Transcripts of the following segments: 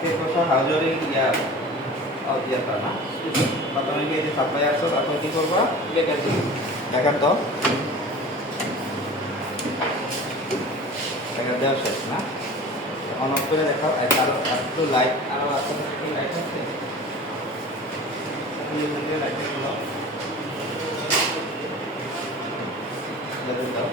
আজকে কথা হাউজারি ইয়াটা না প্রথমে গিয়ে যে সাপ্লাই আসছো তারপর কি করবা দেখার তো দেখা দেওয়া শেষ না অন অফ করে দেখাও আরো একটু লাইট আরো আছে কি লাইট আছে লাইট গুলো দাও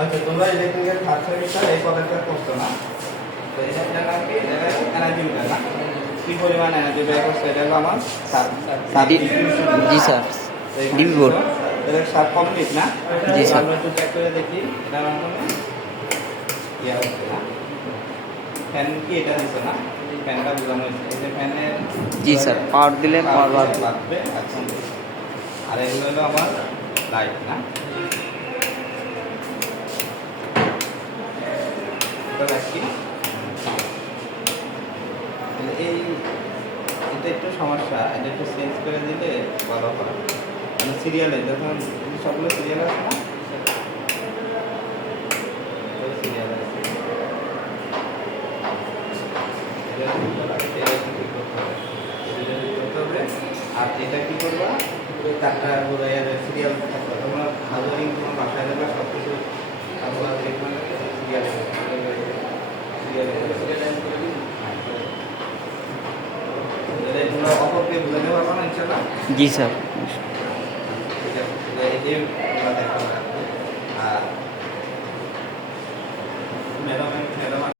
আচ্ছা তোমরা ইলেকট্রিক্যাল থার্ড সেমিস্টার এই পদার্থের করছো না তো এটা নাম কি এনার্জি মিটার না কি পরিমাণ এনার্জি ব্যয় করছে এটা হলো আমার জি স্যার ডিবি বোর্ড এটা সব কমপ্লিট না জি স্যার আমরা একটু চেক করে দেখি এটার মাধ্যমে ইয়া হচ্ছে না ফ্যান কি এটা দিছে না ফ্যানটা বোঝানো হয়েছে এই যে ফ্যানের জি স্যার পাওয়ার দিলে পাওয়ার বাড়বে আচ্ছা আর এগুলো হলো আমার লাইট না এই এটা একটু সমস্যা এটা একটু চেঞ্জ করে দিলে ভালো হয় মানে সিরিয়ালে যখন সবগুলো সিরিয়াল আছে না সিরিয়াল আছে আর এটা কি করবা চারটা সিরিয়াল থাকবে তোমার হাজারিং তোমার বাসায় দেবে সব কিছু সিরিয়াল জি স্যার ঠিক আছে